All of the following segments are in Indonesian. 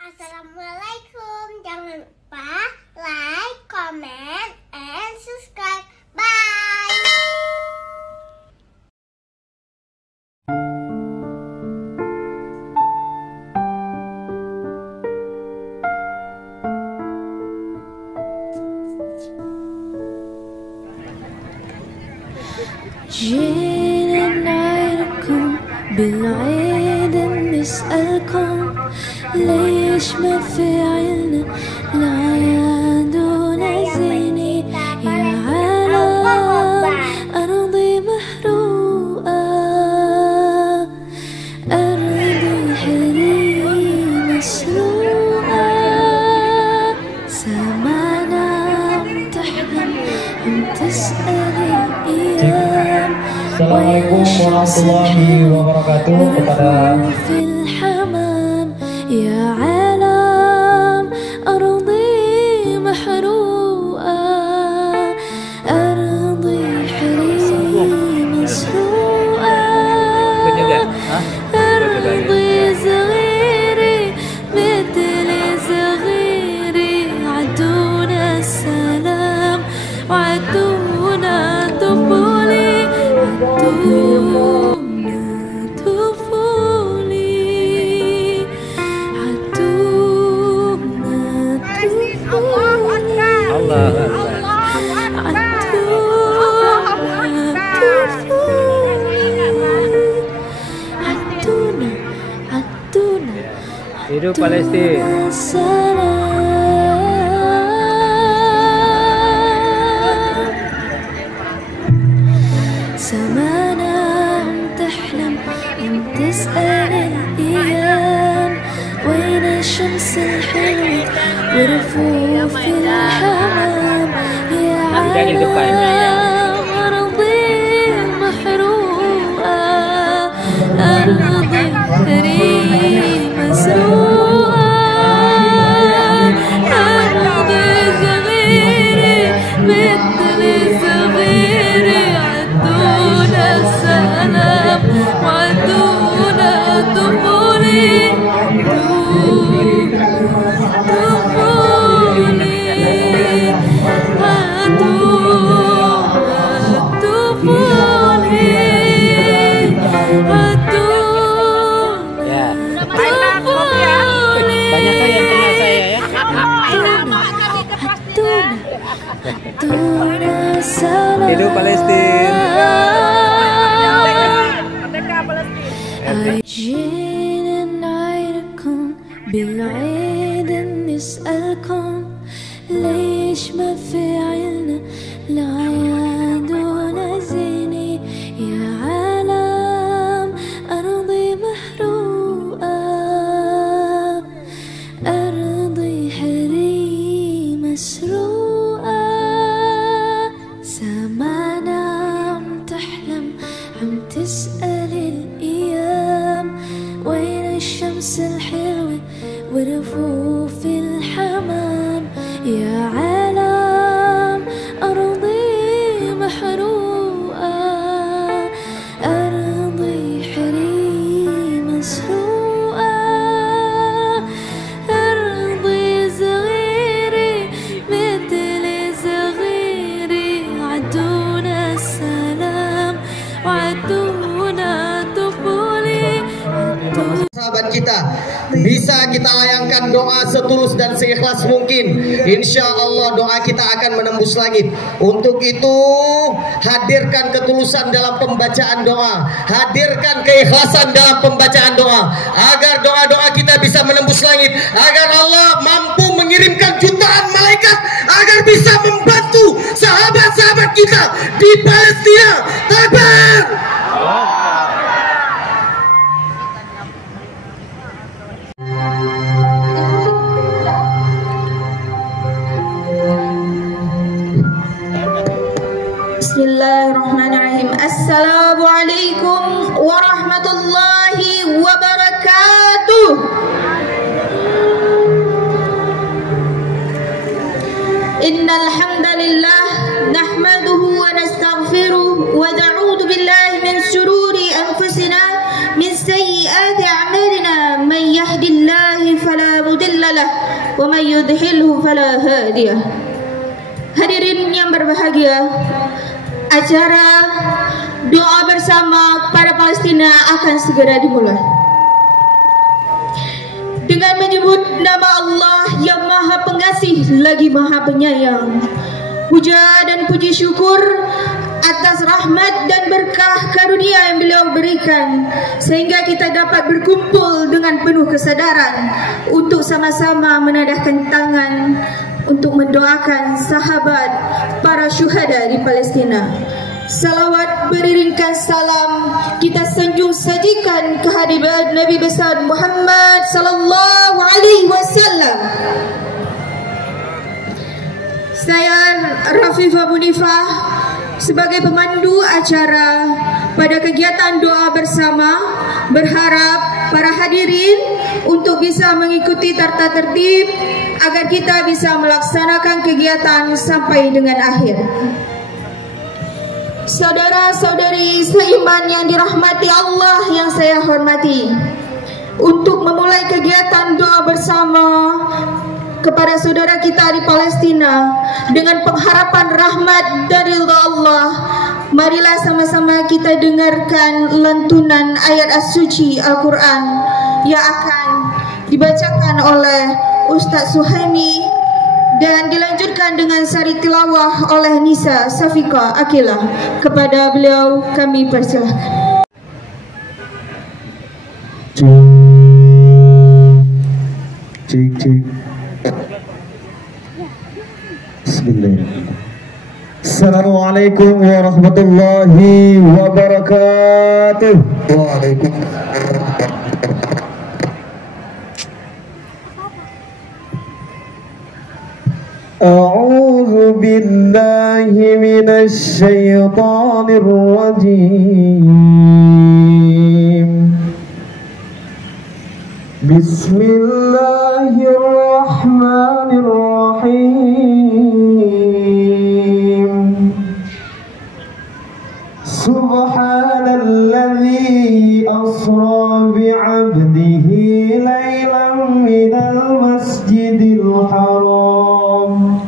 Assalamualaikum. Jangan lupa like, comment, and subscribe. Bye. جينا نعيركم بالعيد نسألكم ليش ما في عنا الأعياد ونزيني يا عالم أرضي محروقة أرضي حري مسروقة سمعنا عم تحلم عم تسأل الأيام Assalamualaikum warahmatullahi wabarakatuh. Kepada في الحمام يا عالم أرضي محروقة أرضي حري مسروقة أرضي صغيري مثل صغيري عدونا السلام وعدونا طفولي عدونا طفولي Hidup Palestina. سمانا عم تحلم عم تسأل الأيام وين الشمس الحلوة ورفوف الحمام يا عالم أرضي محروقة أرضي حري مسروقة أرضي صغيري مثل صغيري عدونا السلام وعدونا طفولي Hidup Palestina. جينا نعيركم بالعيد نسألكم ليش ما في عنا الأعياد ونزيني يا عالم أرضي محروقة أرضي حري مسروقة سمعنا عم تحلم عم تسأل الأيام وين الشمس الحلوة ورفوف الحمام يا عالم أرضي محروقة أرضي حري مسروقة أرضي صغيري مثل صغيري عدونا السلام وعدونا طفولي Sahabat kita bisa kita layangkan doa setulus dan seikhlas mungkin. Insya Allah doa kita akan menembus langit. Untuk itu hadirkan ketulusan dalam pembacaan doa, hadirkan keikhlasan dalam pembacaan doa, agar doa-doa kita bisa menembus langit, agar Allah mampu mengirimkan jutaan malaikat agar bisa membantu sahabat-sahabat kita di Palestina. Takbir! Bismillahirrahmanirrahim. Assalamualaikum warahmatullahi wabarakatuh. Innal hamdalillah nahmaduhu wa nastaghfiruh wa na'udzu billahi min shururi anfusina min sayyiati a'malina man yahdihillahu fala mudilla wa may yudhilhu fala hadiyah. Hadirin yang berbahagia, acara doa bersama para Palestina akan segera dimulai. Dengan menyebut nama Allah yang Maha Pengasih lagi Maha Penyayang, puja dan puji syukur atas rahmat dan berkah karunia yang beliau berikan, sehingga kita dapat berkumpul dengan penuh kesadaran untuk sama-sama menadahkan tangan untuk mendoakan sahabat para syuhada di Palestina. Salawat beriringkan salam kita sanjung sajikan kehadiran Nabi besar Muhammad sallallahu alaihi wasallam. Saya Rafifah Munifah sebagai pemandu acara pada kegiatan doa bersama, berharap para hadirin untuk bisa mengikuti tata tertib agar kita bisa melaksanakan kegiatan sampai dengan akhir. Saudara-saudari seiman yang dirahmati Allah yang saya hormati, untuk memulai kegiatan doa bersama kepada saudara kita di Palestina dengan pengharapan rahmat dari Allah, marilah sama-sama kita dengarkan lantunan ayat as-suci Al-Quran yang akan dibacakan oleh Ustaz Suhaimi dan dilanjutkan dengan sari tilawah oleh Nisa Safika Akilah. Kepada beliau kami persilahkan. Cik. Bismillahirrahmanirrahim. Assalamualaikum warahmatullahi wabarakatuh. Waalaikumsalam. A'udzu billahi minasy syaithanir rajim. Bismillahirrahmanirrahim. Subhanalladzi asra bi'abdihi lailan minal masjidil haram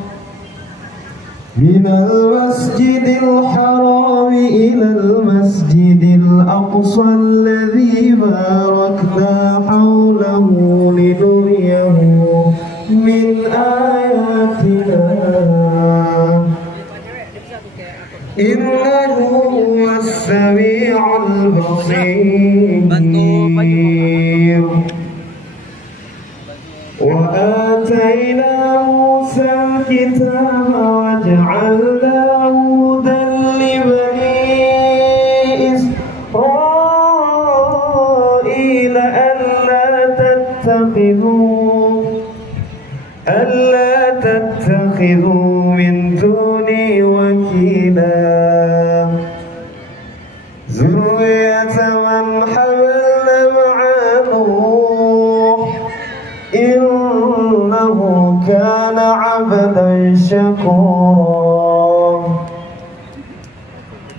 ilal masjidil aqsa alladzi barakna hawlahu linuriyahu min ayatina innahu huwas sami'ul basir. وآتينا موسى الكتاب وجعلناه هدى لبني إسرائيل ألا تتخذوا من دوني وكيلا ذرية من حملنا مع نوح إنه كان عبدا شكورا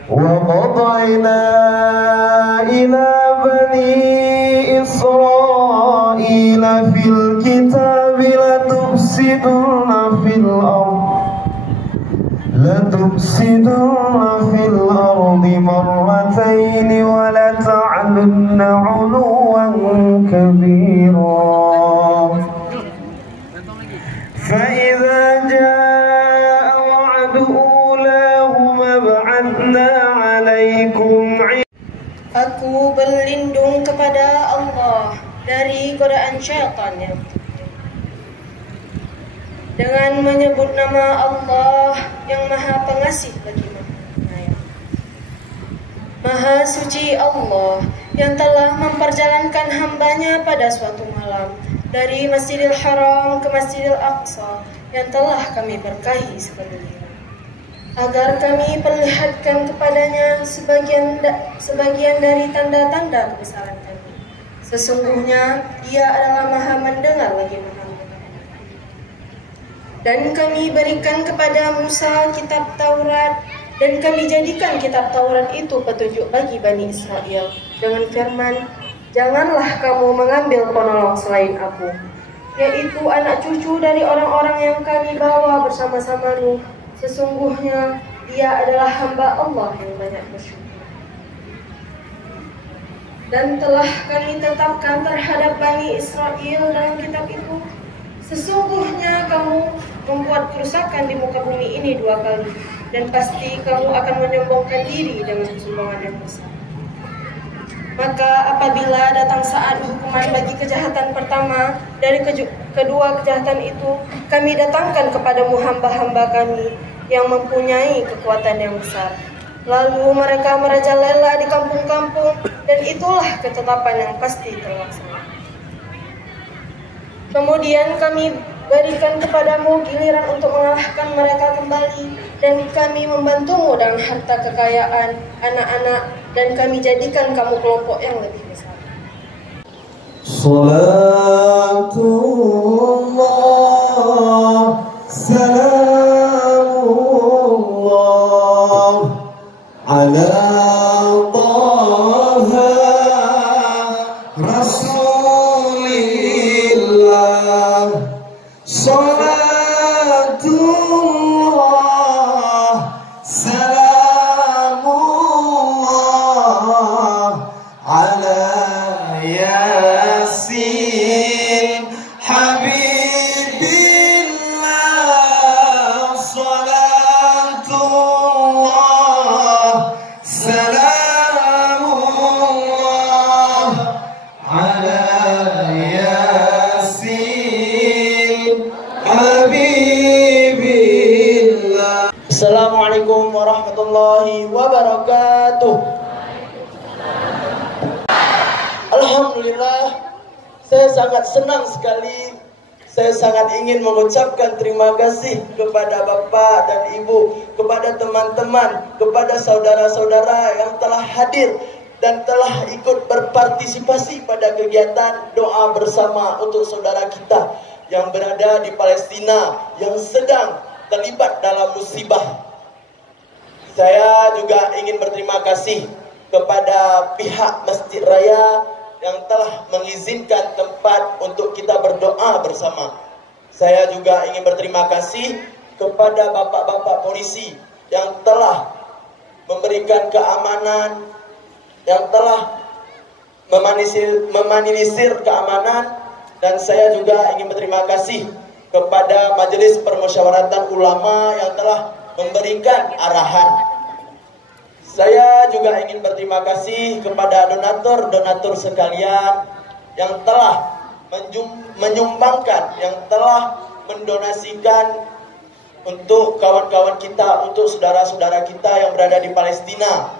وقضينا إلى بني إسرائيل في الكتاب لتفسدن في الأرض مرتين ولتعلن علوا كبيرا فإذا جاء وعد أولاهما بعثنا عليكم. Aku berlindung kepada Allah dari godaan syaitan dengan menyebut nama Allah yang Maha Pengasih lagi Maha Penyayang. Maha suci Allah yang telah memperjalankan hambanya pada suatu malam dari Masjidil Haram ke Masjidil Aqsa yang telah kami berkahi sekeliling, agar kami perlihatkan kepadanya sebagian dari tanda-tanda kebesaran kami. Sesungguhnya Dia adalah Maha mendengar lagi Maha melihat. Dan kami berikan kepada Musa kitab Taurat, dan kami jadikan kitab Taurat itu petunjuk bagi Bani Israel dengan firman, janganlah kamu mengambil penolong selain aku. yaitu anak cucu dari orang-orang yang kami bawa bersama-sama Nuh. Sesungguhnya dia adalah hamba Allah yang banyak bersyukur. Dan telah kami tetapkan terhadap Bani Israel dalam kitab itu, sesungguhnya kamu membuat kerusakan di muka bumi ini 2 kali, dan pasti kamu akan menyombongkan diri dengan kesombongan yang besar. Maka apabila datang saat hukuman bagi kejahatan pertama dari kedua kejahatan itu, kami datangkan kepadamu hamba-hamba kami yang mempunyai kekuatan yang besar. Lalu mereka merajalela di kampung-kampung, dan itulah ketetapan yang pasti terlaksana. Kemudian kami berikan kepadamu giliran untuk mengalahkan mereka kembali, dan kami membantumu dengan harta kekayaan, anak-anak, dan kami jadikan kamu kelompok yang lebih besar. Salatullah, salamullah ala Taha Rasulillah. Salatullah, salamullah ala Yasin Habibillah. Salatullah, salamullah ala Yasin Habibillah. Assalamualaikum warahmatullahi wabarakatuh. Alhamdulillah, saya sangat senang sekali. Saya sangat ingin mengucapkan terima kasih kepada Bapak dan Ibu, kepada teman-teman, kepada saudara-saudara yang telah hadir dan telah ikut berpartisipasi pada kegiatan doa bersama untuk saudara kita yang berada di Palestina yang sedang terlibat dalam musibah. Saya juga ingin berterima kasih kepada pihak Masjid Raya yang telah mengizinkan tempat untuk kita berdoa bersama. Saya juga ingin berterima kasih kepada bapak-bapak polisi yang telah memberikan keamanan, yang telah meminimalisir keamanan, dan saya juga ingin berterima kasih kepada Majelis Permusyawaratan Ulama yang telah memberikan arahan. Saya juga ingin berterima kasih kepada donatur-donatur sekalian yang telah menyumbangkan, yang telah mendonasikan untuk kawan-kawan kita, untuk saudara-saudara kita yang berada di Palestina.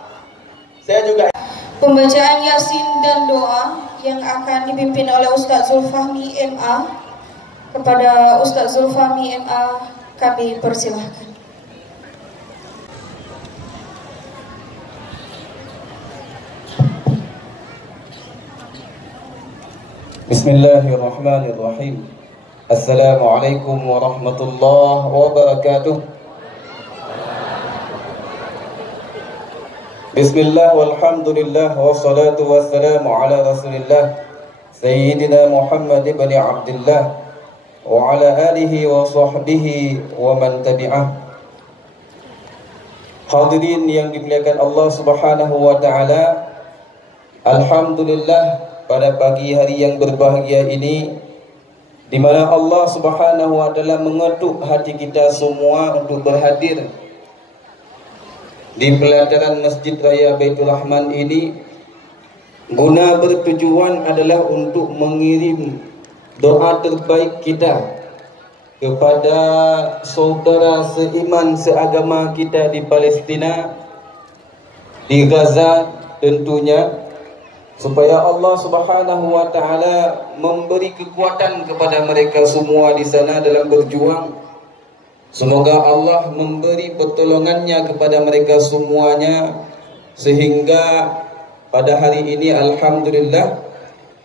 Saya juga Pembacaan Yasin dan doa yang akan dipimpin oleh Ustaz Zulfahmi MA. Kepada Ustaz Zulfahmi MA kami persilahkan. Bismillahirrahmanirrahim. Assalamualaikum warahmatullahi wabarakatuh. Bismillah walhamdulillah wassalatu wassalamu ala rasulillah Sayyidina Muhammad ibn Abdullah wa ala alihi wa sahbihi wa man tabi'ah. Hadirin yang dimuliakan Allah Subhanahu wa taala, alhamdulillah pada pagi hari yang berbahagia ini, di mana Allah Subhanahu wa taala mengetuk hati kita semua untuk berhadir di pelataran Masjid Raya Baitur Rahman ini, guna bertujuan adalah untuk mengirim doa terbaik kita kepada saudara seiman seagama kita di Palestina, di Gaza tentunya, supaya Allah Subhanahu wa taala memberi kekuatan kepada mereka semua di sana dalam berjuang. Semoga Allah memberi pertolongannya kepada mereka semuanya, sehingga pada hari ini alhamdulillah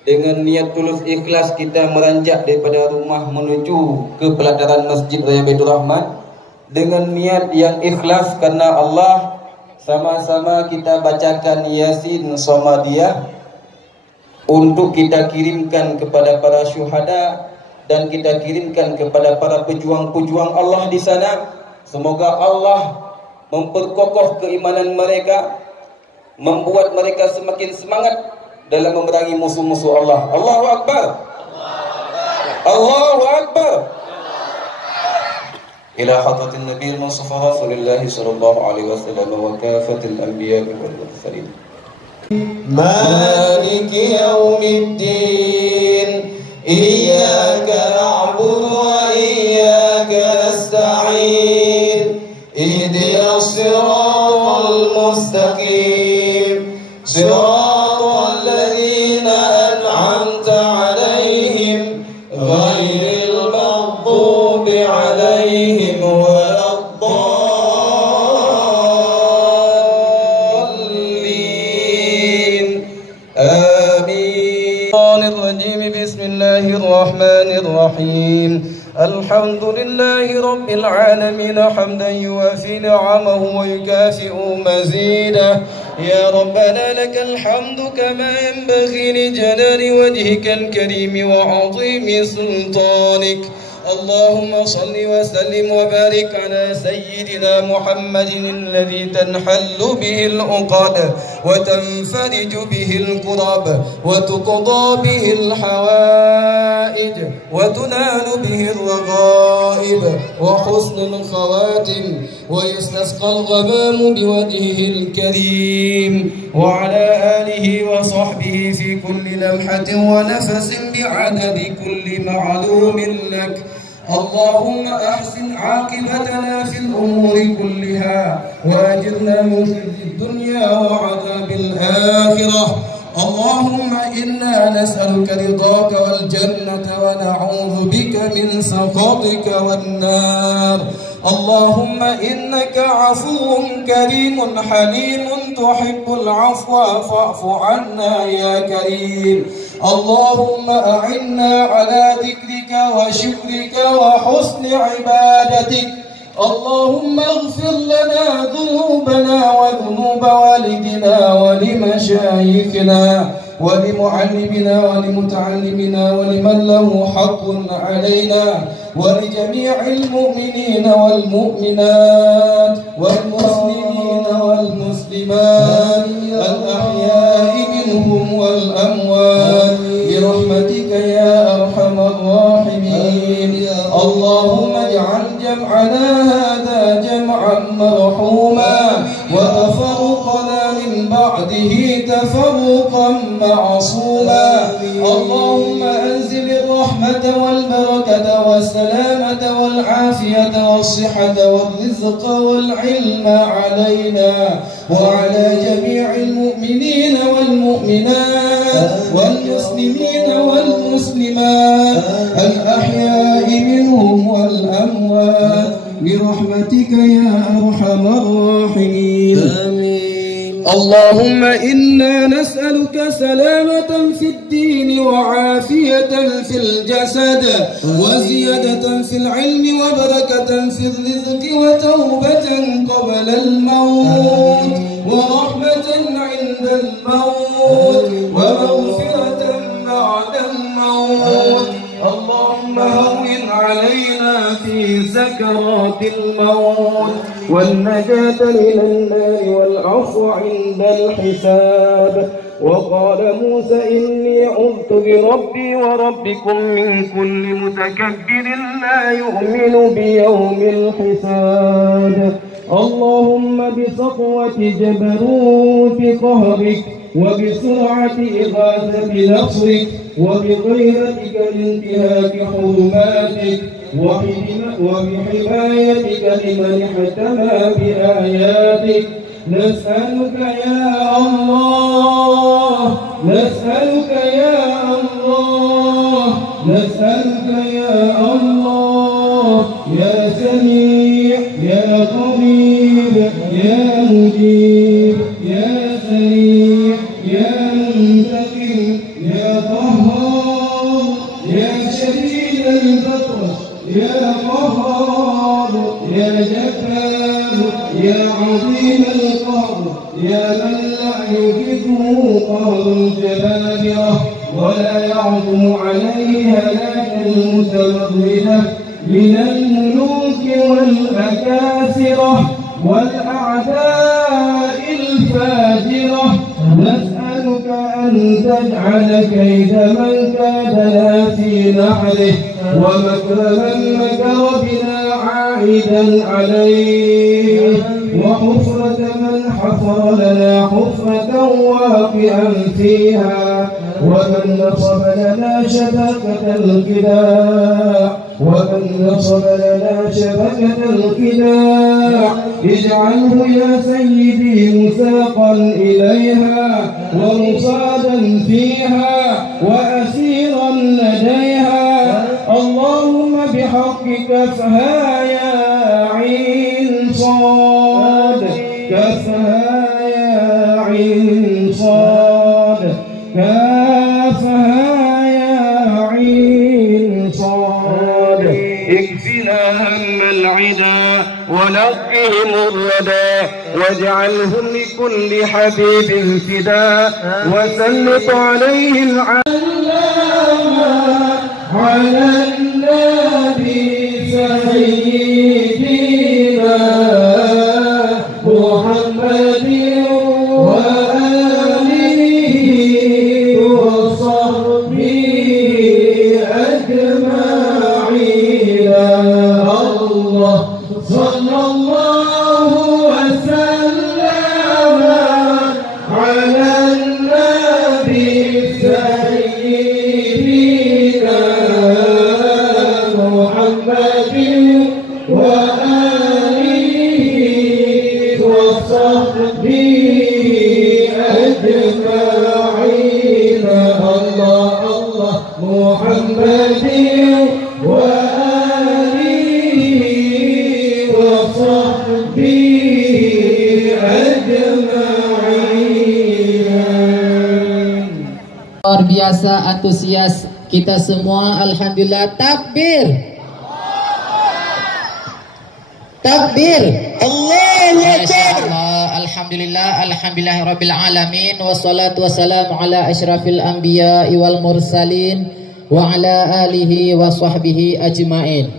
dengan niat tulus ikhlas kita meranjak daripada rumah menuju ke pelataran Masjid Raya Baitur Rahman dengan niat yang ikhlas karena Allah. Sama-sama kita bacakan Yasin Somadiyah untuk kita kirimkan kepada para syuhada dan kita kirimkan kepada para pejuang-pejuang Allah di sana. Semoga Allah memperkokoh keimanan mereka, membuat mereka semakin semangat dalam memerangi musuh-musuh Allah. Allahu Akbar. Allahu Akbar. Ila hadratin Nabi Mustafa Rasulullah sallallahu alaihi wasallam wa kafatil anbiya wal mursalin. Maliki yaumiddin. Iyyaka na'budu wa iyyaka nasta'in. Ihdinas siratal mustaqim. Siratal ladzina an'amta 'alaihim ghairil maghdubi 'alaihim waladdallin. Amin. Bismillahir Rahmanir Rahim. Alhamdulillahi Rabbil Alamin hamdan yuwafi ni'amahu wa yukafi'u mazidah. Ya Rabbana lakal hamdu kama yanbaghi li jalali wajhikal karim wa 'azimi sultanik. اللهم صل وسلم وبارك على سيدنا محمد الذي تنحل به العقد وتنفرج به الكرب وتقضى به الحوائج وتنال به الرغائب وحسن الخواتم ويستسقى الغمام بوجهه الكريم وعلى آله وصحبه في كل لمحة ونفس بعدد كل معلوم لك. اللهم أحسن عاقبتنا في الأمور كلها وأجرنا من خزي الدنيا وعذاب الآخرة. اللهم إنا نسألك رضاك والجنة ونعوذ بك من سخطك والنار. اللهم إنك عفو كريم حليم تحب العفو فاعف عنا يا كريم. اللهم أعنا على ذكرك وشكرك وحسن عبادتك. اللهم اغفر لنا ذنوبنا وذنوب والدنا ولمشايخنا ولمعلمنا ولمتعلمنا ولمن له حق علينا ولجميع المؤمنين والمؤمنات والمسلمين والمسلمات الأحياء منهم والأموات برحمتك يا أرحم الراحمين. اللهم اجعل جمعنا هذا جمعا مرحوما وتفرقنا من بعده تفرقا معصوما. اللهم أنزل الرحمة والبركة والسلامة والعافية والصحة والرزق والعلم علينا وعلى جميع المؤمنين والمؤمنات والمسلمين والمسلمات الأحياء منهم والأموات برحمتك يا أرحم الراحمين. اللهم إنا نسألك سلامة في الدين وعافية في الجسد وزيادة في العلم وبركة في الرزق وتوبة قبل الموت ورحمة عند الموت ومغفرة بعد الموت. اللهم هون علينا في سكرات الموت والنجاة من النار والعفو عند الحساب. وقال موسى إني عذت بربي وربكم من كل متكبر لا يؤمن بيوم الحساب. اللهم بسطوة جبروت قهرك وبسرعة إغاثة نصرك وبغيرتك لانتهاك حرماتك وبحمايتك لمن احتمى بآياتك. نسألك يا الله نسألك يا الله نسألك يا الله يا سميع يا قريب يا مجيب يا سريع يا منتقم يا قهار يا شديد البطش يا قهار يا جبار يا عظيم القهر يا من لا يوجده قهر الجبابرة ولا يعظم عليه هلاك المتمردة من الملوك والأكاسرة والأعداء الفاجرة. نسألك أن تجعل كيد من كادنا في نحره ومكر من مكر بنا عائدا عليه وحفرة من حفر لنا حفرة واقعا فيها ومن نصب لنا شبكة الكداء اجعله يا سيدي مساقا إليها ورصادا فيها وأسيرا لديها. اللهم بحق كفها يا عين صاد كفها يا عين صاد كفها يا عين صاد. اكفنا هم العدا ونقهم الردى واجعلهم لكل حبيب فداء وسلط عليه على النبي سيدنا محمد وآله وصحبه أجمعين. الله صلى الله وسلم على النبي سيدنا محمد وآله وصحبه أجمعين. الله الله محمد وآله وصحبه أجمعين. Luar biasa antusias kita semua, alhamdulillah. Takbir, takbir, Allahu Akbar. Alhamdulillah, alhamdulillahirabbil alamin, wassalatu wassalamu ala asyrafil anbiya'i wal mursalin wa ala alihi wa sahbihi ajmain.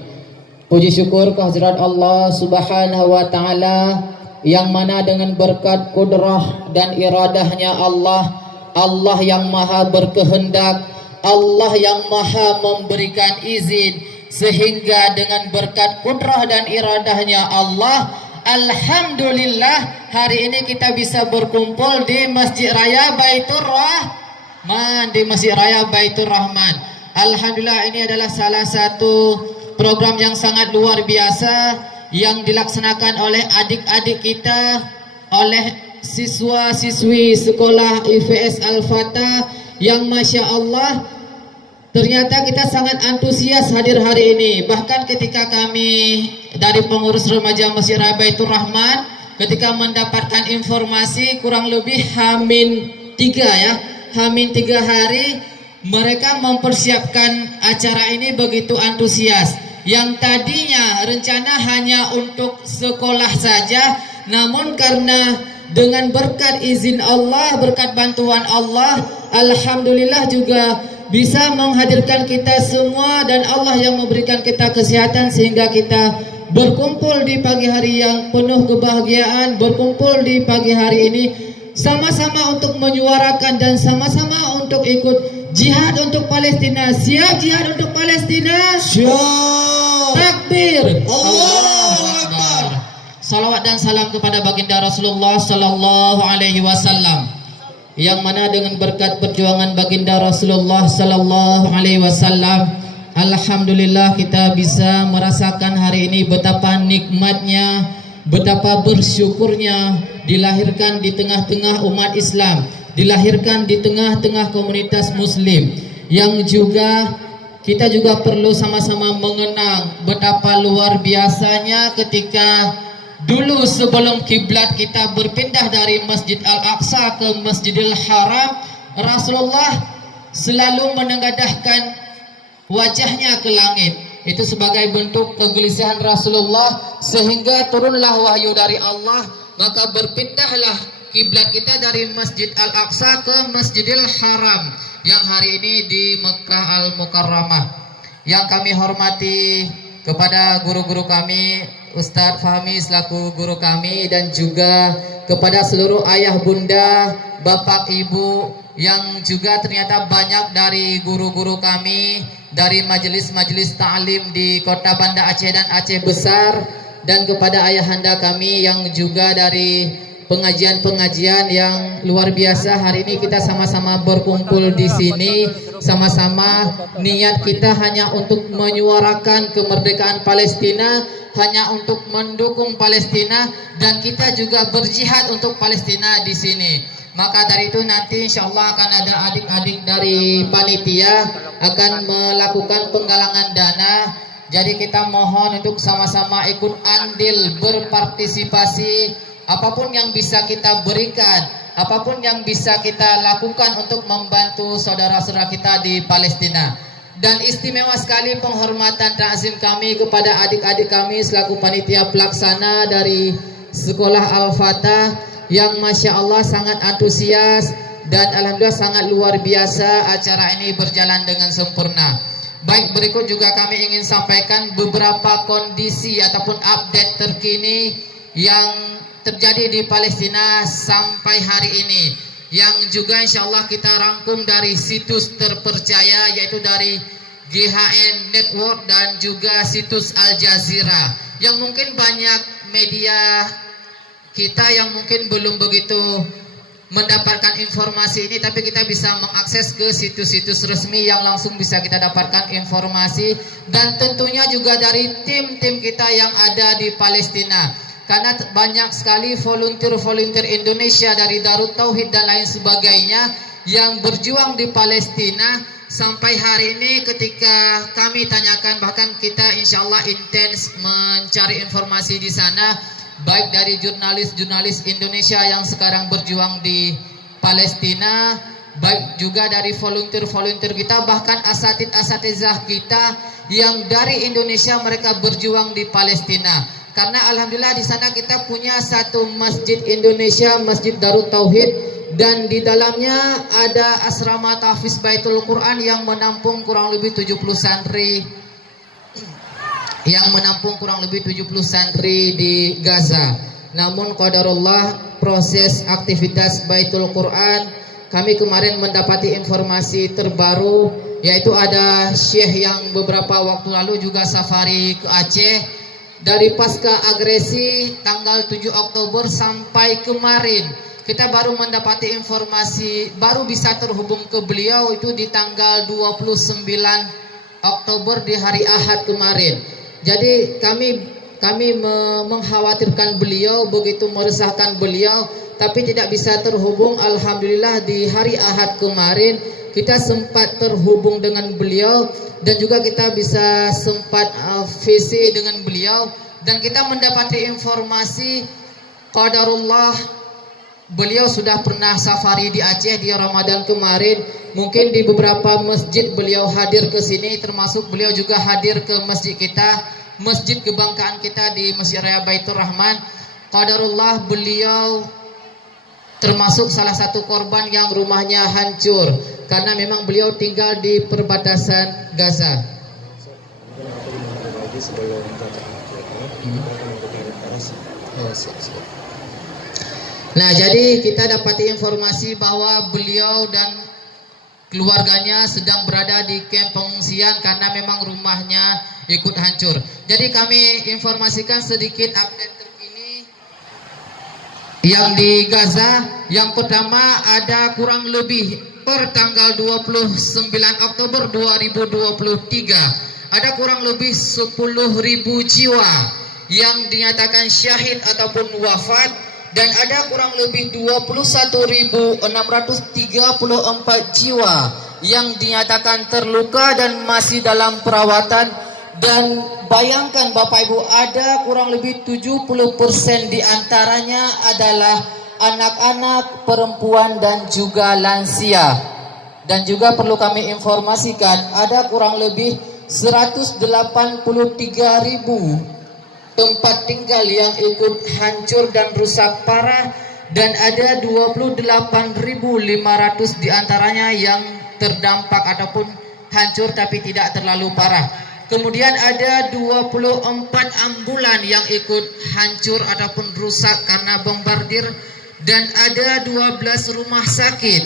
Puji syukur kehadirat Allah Subhanahu wa taala yang mana dengan berkat kudrah dan iradahnya Allah yang maha berkehendak, Allah yang maha memberikan izin, sehingga dengan berkat kudrah dan iradahnya Allah, alhamdulillah hari ini kita bisa berkumpul di Masjid Raya Baitur Rahman, di Masjid Raya Baitur Rahman. Alhamdulillah, ini adalah salah satu program yang sangat luar biasa yang dilaksanakan oleh adik-adik kita, oleh siswa-siswi sekolah IVS Al-Fatah yang Masya Allah, ternyata kita sangat antusias hadir hari ini. Bahkan ketika kami dari pengurus remaja Masjid Raya Baitur Rahman, ketika mendapatkan informasi kurang lebih Hamin 3 hari, mereka mempersiapkan acara ini begitu antusias. Yang tadinya rencana hanya untuk sekolah saja, namun karena dengan berkat izin Allah, berkat bantuan Allah, alhamdulillah juga bisa menghadirkan kita semua, dan Allah yang memberikan kita kesehatan sehingga kita berkumpul di pagi hari yang penuh kebahagiaan, berkumpul di pagi hari ini sama-sama untuk menyuarakan dan sama-sama untuk ikut jihad untuk Palestina. Siap jihad untuk Palestina? Siap. Takbir. Allahu Akbar. Salawat dan salam kepada baginda Rasulullah sallallahu alaihi wasallam, yang mana dengan berkat perjuangan baginda Rasulullah sallallahu alaihi wasallam, alhamdulillah kita bisa merasakan hari ini betapa nikmatnya, betapa bersyukurnya dilahirkan di tengah-tengah umat Islam, dilahirkan di tengah-tengah komunitas muslim, yang juga kita juga perlu sama-sama mengenang betapa luar biasanya ketika dulu sebelum kiblat kita berpindah dari Masjid Al-Aqsa ke Masjidil Haram, Rasulullah selalu menengadahkan wajahnya ke langit. Itu sebagai bentuk kegelisahan Rasulullah, sehingga turunlah wahyu dari Allah, maka berpindahlah kiblat kita dari Masjid Al-Aqsa ke Masjidil Haram yang hari ini di Mekah Al-Mukarramah. Yang kami hormati kepada guru-guru kami, Ustadz Fahmi selaku guru kami, dan juga kepada seluruh ayah bunda, bapak ibu, yang juga ternyata banyak dari guru-guru kami dari majelis-majelis ta'lim di Kota Banda Aceh dan Aceh Besar, dan kepada ayahanda kami yang juga dari pengajian-pengajian yang luar biasa. Hari ini kita sama-sama berkumpul di sini, sama-sama niat kita hanya untuk menyuarakan kemerdekaan Palestina, hanya untuk mendukung Palestina, dan kita juga berjihad untuk Palestina di sini. Maka dari itu nanti insya Allah akan ada adik-adik dari panitia akan melakukan penggalangan dana. Jadi kita mohon untuk sama-sama ikut andil berpartisipasi. Apapun yang bisa kita berikan, apapun yang bisa kita lakukan untuk membantu saudara-saudara kita di Palestina. Dan istimewa sekali penghormatan ta'zim kami kepada adik-adik kami selaku panitia pelaksana dari Sekolah Al-Fatah yang Masya Allah sangat antusias dan Alhamdulillah sangat luar biasa acara ini berjalan dengan sempurna. Baik, berikut juga kami ingin sampaikan beberapa kondisi ataupun update terkini yang terjadi di Palestina sampai hari ini, yang juga insya Allah kita rangkum dari situs terpercaya, yaitu dari GHN Network dan juga situs Al Jazeera, yang mungkin banyak media kita yang mungkin belum begitu mendapatkan informasi ini, tapi kita bisa mengakses ke situs-situs resmi yang langsung bisa kita dapatkan informasi, dan tentunya juga dari tim-tim kita yang ada di Palestina. Karena banyak sekali volunteer-volunteer Indonesia dari Darut Tauhid dan lain sebagainya yang berjuang di Palestina sampai hari ini. Ketika kami tanyakan, bahkan kita insya Allah intens mencari informasi di sana, baik dari jurnalis-jurnalis Indonesia yang sekarang berjuang di Palestina, baik juga dari volunteer-volunteer kita, bahkan asatidz-asatizah kita yang dari Indonesia mereka berjuang di Palestina. Karena alhamdulillah di sana kita punya satu masjid Indonesia, Masjid Darut Tauhid, dan di dalamnya ada asrama tahfiz Baitul Quran yang menampung kurang lebih 70 santri di Gaza. Namun qadarullah, proses aktivitas Baitul Quran, kami kemarin mendapati informasi terbaru, yaitu ada syekh yang beberapa waktu lalu juga safari ke Aceh. Dari pasca agresi tanggal 7 Oktober sampai kemarin kita baru mendapati informasi, baru bisa terhubung ke beliau itu di tanggal 29 Oktober di hari Ahad kemarin. Jadi kami mengkhawatirkan beliau, begitu meresahkan beliau, tapi tidak bisa terhubung. Alhamdulillah di hari Ahad kemarin kita sempat terhubung dengan beliau, dan juga kita bisa sempat VC dengan beliau, dan kita mendapati informasi qadarullah beliau sudah pernah safari di Aceh di Ramadan kemarin. Mungkin di beberapa masjid beliau hadir ke sini, termasuk beliau juga hadir ke masjid kita, masjid kebanggaan kita di Masjid Raya Baitur Rahman. Qadarullah beliau termasuk salah satu korban yang rumahnya hancur karena memang beliau tinggal di perbatasan Gaza. Nah, jadi kita dapati informasi bahwa beliau dan keluarganya sedang berada di kamp pengungsian karena memang rumahnya ikut hancur. Jadi kami informasikan sedikit update terkini yang di Gaza. Yang pertama, ada kurang lebih per tanggal 29 Oktober 2023 ada kurang lebih 10.000 jiwa yang dinyatakan syahid ataupun wafat, dan ada kurang lebih 21.634 jiwa yang dinyatakan terluka dan masih dalam perawatan. Dan bayangkan Bapak Ibu, ada kurang lebih 70% diantaranya adalah anak-anak, perempuan, dan juga lansia. Dan juga perlu kami informasikan, ada kurang lebih 183.000 tempat tinggal yang ikut hancur dan rusak parah, dan ada 28.500 diantaranya yang terdampak ataupun hancur tapi tidak terlalu parah. Kemudian ada 24 ambulan yang ikut hancur ataupun rusak karena bombardir, dan ada 12 rumah sakit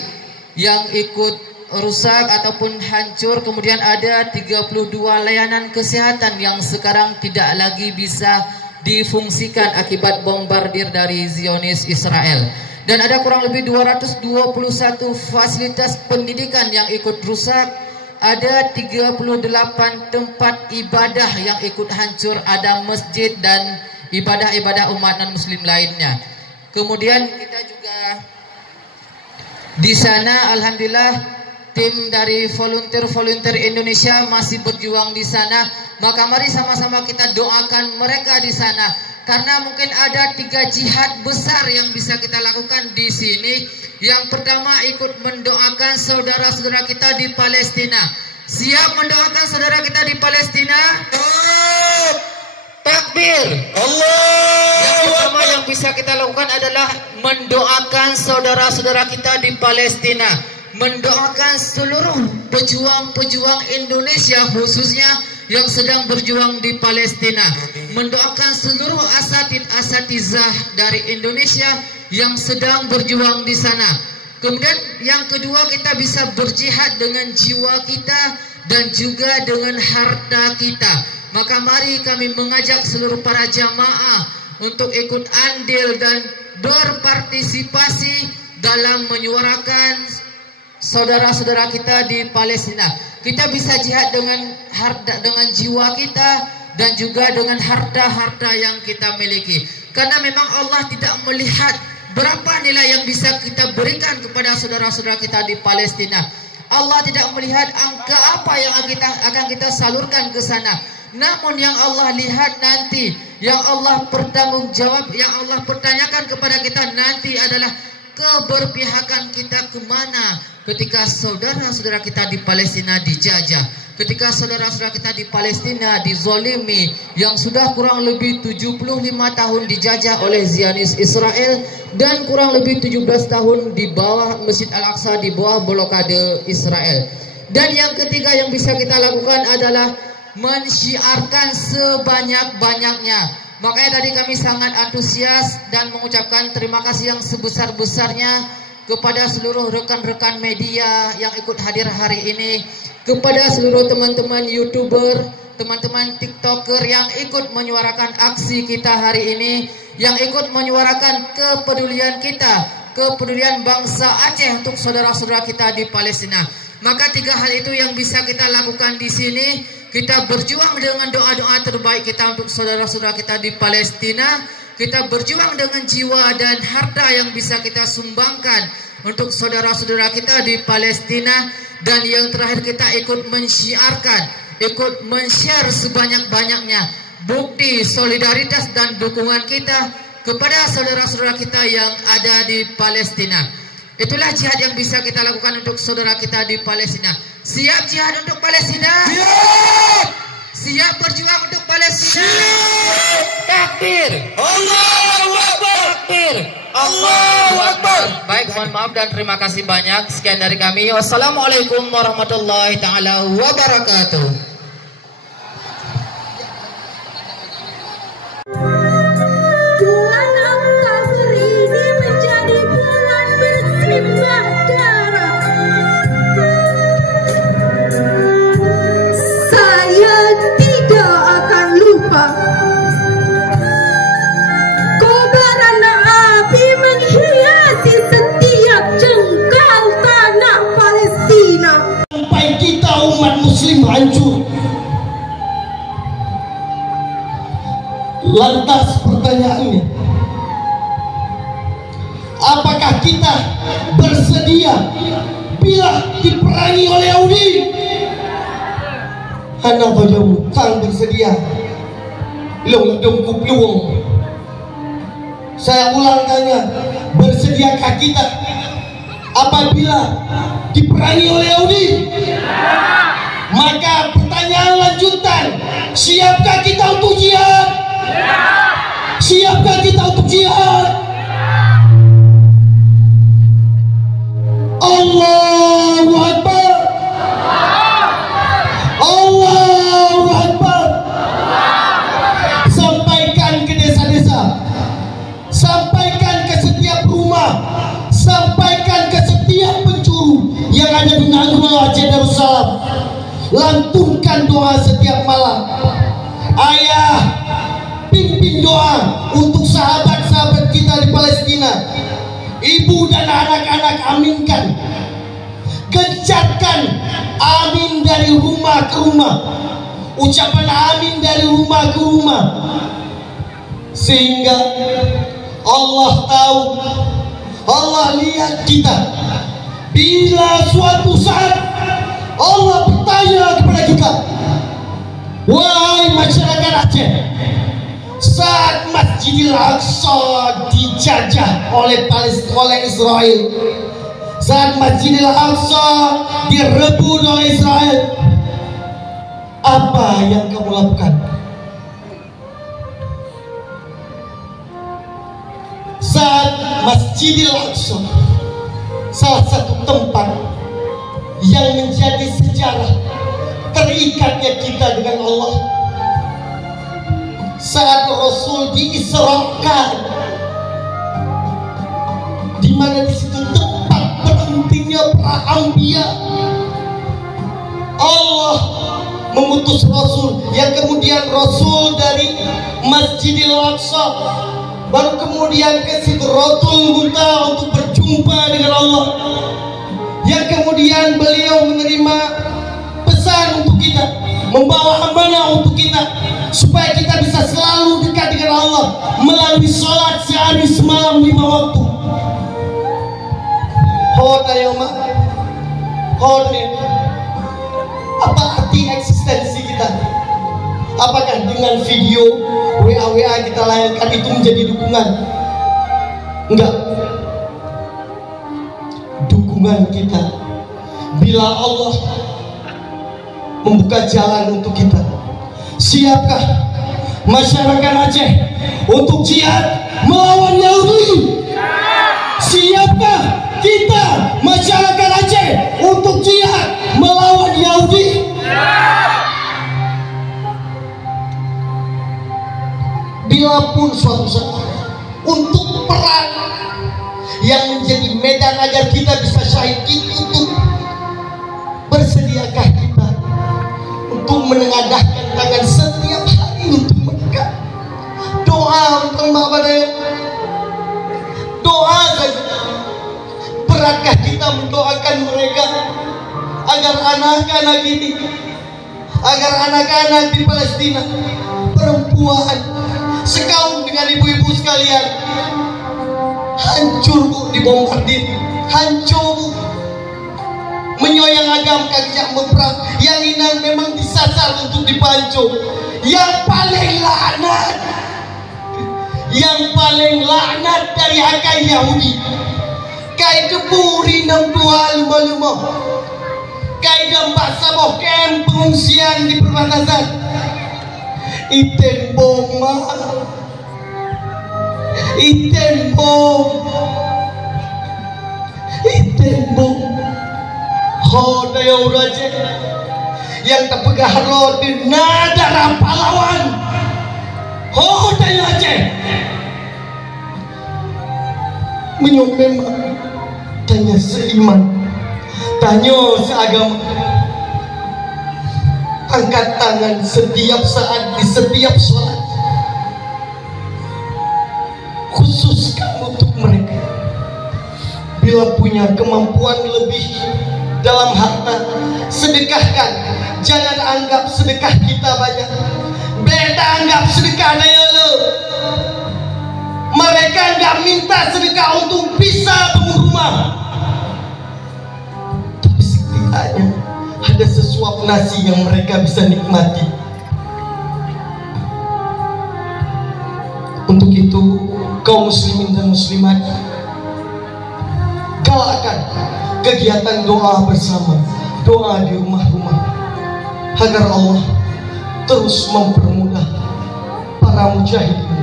yang ikut rusak ataupun hancur. Kemudian ada 32 layanan kesehatan yang sekarang tidak lagi bisa difungsikan akibat bombardir dari Zionis Israel. Dan ada kurang lebih 221 fasilitas pendidikan yang ikut rusak. Ada 38 tempat ibadah yang ikut hancur, ada masjid dan ibadah-ibadah umat non-muslim lainnya. Kemudian kita juga di sana alhamdulillah tim dari volunteer Indonesia masih berjuang di sana. Maka mari sama-sama kita doakan mereka di sana, karena mungkin ada 3 jihad besar yang bisa kita lakukan di sini. Yang pertama, ikut mendoakan saudara-saudara kita di Palestina. Siap mendoakan saudara kita di Palestina? Takbir. Allah. Yang pertama yang bisa kita lakukan adalah mendoakan saudara-saudara kita di Palestina, mendoakan seluruh pejuang-pejuang Indonesia khususnya yang sedang berjuang di Palestina, mendoakan seluruh asatizah dari Indonesia yang sedang berjuang di sana. Kemudian yang kedua, kita bisa berjihad dengan jiwa kita dan juga dengan harta kita. Maka mari kami mengajak seluruh para jamaah untuk ikut andil dan berpartisipasi dalam menyuarakan saudara-saudara kita di Palestina. Kita bisa jihad dengan harta, dengan jiwa kita, dan juga dengan harta-harta yang kita miliki. Karena memang Allah tidak melihat berapa nilai yang bisa kita berikan kepada saudara-saudara kita di Palestina. Allah tidak melihat angka apa yang akan kita salurkan ke sana. Namun yang Allah lihat nanti, yang Allah bertanggungjawab, yang Allah pertanyakan kepada kita nanti adalah keberpihakan kita kemana ketika saudara-saudara kita di Palestina dijajah, ketika saudara-saudara kita di Palestina dizolimi, yang sudah kurang lebih 75 tahun dijajah oleh Zionis Israel, dan kurang lebih 17 tahun di bawah Masjid Al-Aqsa, di bawah blokade Israel. Dan yang ketiga yang bisa kita lakukan adalah mensyiarkan sebanyak-banyaknya. Makanya tadi kami sangat antusias dan mengucapkan terima kasih yang sebesar-besarnya kepada seluruh rekan-rekan media yang ikut hadir hari ini, kepada seluruh teman-teman YouTuber, teman-teman TikToker yang ikut menyuarakan aksi kita hari ini, yang ikut menyuarakan kepedulian kita, kepedulian bangsa Aceh untuk saudara-saudara kita di Palestina. Maka 3 hal itu yang bisa kita lakukan di sini. Kita berjuang dengan doa-doa terbaik kita untuk saudara-saudara kita di Palestina. Kita berjuang dengan jiwa dan harta yang bisa kita sumbangkan untuk saudara-saudara kita di Palestina. Dan yang terakhir, kita ikut mensyiarkan, ikut men-share sebanyak-banyaknya bukti solidaritas dan dukungan kita kepada saudara-saudara kita yang ada di Palestina. Itulah jihad yang bisa kita lakukan untuk saudara kita di Palestina. Siap jihad untuk Palestina? Siap! Siap berjuang untuk Palestina? Siap! Takbir! Allahu Akbar! Takbir! Allahu Akbar! Baik, mohon maaf dan terima kasih banyak. Sekian dari kami. Wassalamualaikum warahmatullahi taala wabarakatuh. Bulan Oktober ini menjadi bulan bersimbah darah. Saya tidak akan lupa kobaran api menghiasi setiap jengkal tanah Palestina. Sampai kita umat muslim hancur. Lantas pertanyaannya, apakah kita bersedia bila diperangi oleh Yahudi? Hana bajamu sang bersedia. Long dongkup luang. Saya ulang tanya, bersediakah kita apabila diperangi oleh Yahudi? Maka pertanyaan lanjutan, siapkah kita untuk jihad? Siapkah kita untuk jihad? lantunkan doa setiap malam. Ayah, pimpin doa untuk sahabat-sahabat kita di Palestina. Ibu dan anak-anak aminkan. Gencarkan amin dari rumah ke rumah. Ucapan amin dari rumah ke rumah. Sehingga Allah tahu, Allah lihat kita. Bila suatu saat Allah bertanya kepada kita, wahai masyarakat Aceh, saat Masjidil Aqsa dijajah oleh Israel, saat Masjidil Aqsa direbut oleh Israel, apa yang kamu lakukan? Saat Masjidil Aqsa, salah satu tempat yang menjadi sejarah terikatnya kita dengan Allah, saat Rasul diisrakan, di mana di situ tempat berhentinya para anbiya, Allah mengutus Rasul, yang kemudian Rasul dari Masjidil Aqsa baru kemudian ke Sidratul Muntaha untuk berjumpa dengan Allah, yang kemudian beliau menerima pesan untuk kita, membawa amanah untuk kita, supaya kita bisa selalu dekat dengan Allah melalui sholat sehari semalam 5 waktu. Apa arti eksistensi kita? Apakah dengan video WA kita layangkan itu menjadi dukungan? Enggak. Dukungan kita bila Allah membuka jalan untuk kita. Siapkah masyarakat Aceh untuk jihad melawan Yahudi? Siapkah kita masyarakat Aceh untuk jihad melawan Yahudi? Bila pun suatu saat untuk perang yang menjadi medan agar kita bisa syahid, itu bersediakah kita untuk menengadahkan tangan setiap hari untuk mereka? Doa doa saja. Beratkah kita mendoakan mereka agar anak-anak ini, agar anak-anak di Palestina, perempuan sekaum dengan ibu-ibu sekalian, hancur bu, dibombardir, hancur bu, menyoyang agam kagak berperang, yang inang memang disasar untuk dipancung. Yang paling laknat dari akai Yahudi, kai deburi 6255, kai dembak saboh kem pengungsian di perbatasan. Iten bom, Hodaya uraje yang terpegah roti nada pahlawan. Hodaya Aceh menyumbang tanya seiman, tanya seagama, angkat tangan setiap saat di setiap sholat, khususkan untuk mereka. Bila punya kemampuan lebih dalam harta, sedekahkan. Jangan anggap sedekah kita banyak, beta anggap sedekah daya lo. Mereka nggak minta sedekah untuk bisa bangun rumah, tapi setidaknya ada sesuap nasi yang mereka bisa nikmati. Untuk itu, kaum muslimin dan muslimat, galakkan kegiatan doa bersama, doa di rumah-rumah, agar Allah terus mempermudah para mujahidin,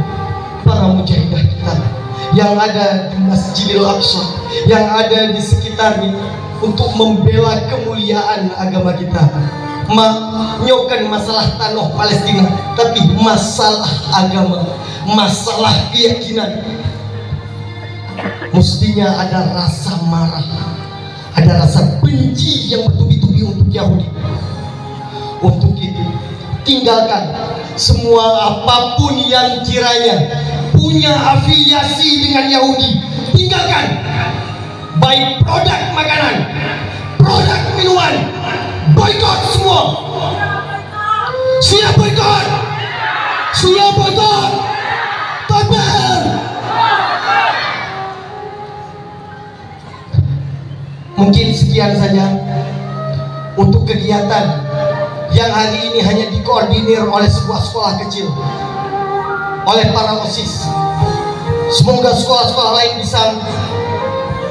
para mujahidah kita yang ada di Masjidil Aqsa, yang ada di sekitarnya, untuk membela kemuliaan agama kita. Nyokan masalah tanah Palestina, tapi masalah agama, masalah keyakinan. Mestinya ada rasa marah, ada rasa benci yang bertubi-tubi untuk Yahudi. Untuk itu, tinggalkan semua apapun yang kiranya punya afiliasi dengan Yahudi. Tinggalkan, baik produk makanan, produk minuman, boykot semua. Siap boykot? Siap boykot? Takbir! Mungkin sekian saja untuk kegiatan yang hari ini hanya dikoordinir oleh sebuah sekolah kecil, oleh para OSIS. Semoga sekolah-sekolah lain bisa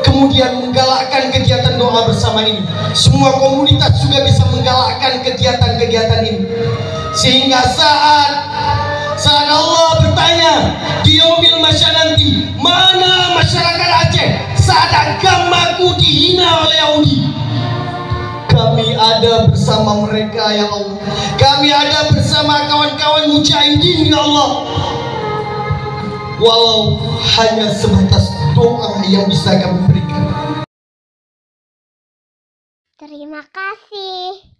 kemudian menggalakkan kegiatan doa bersama ini. Semua komunitas juga bisa menggalakkan kegiatan-kegiatan ini, sehingga saat Allah bertanya di yaumil masyar nanti, mana masyarakat Aceh saat agamaku dihina oleh Yahudi, kami ada bersama mereka ya Allah. Kami ada bersama kawan-kawan mujahidin ya Allah. Walau hanya sebatas doa yang bisa kami berikan. Terima kasih.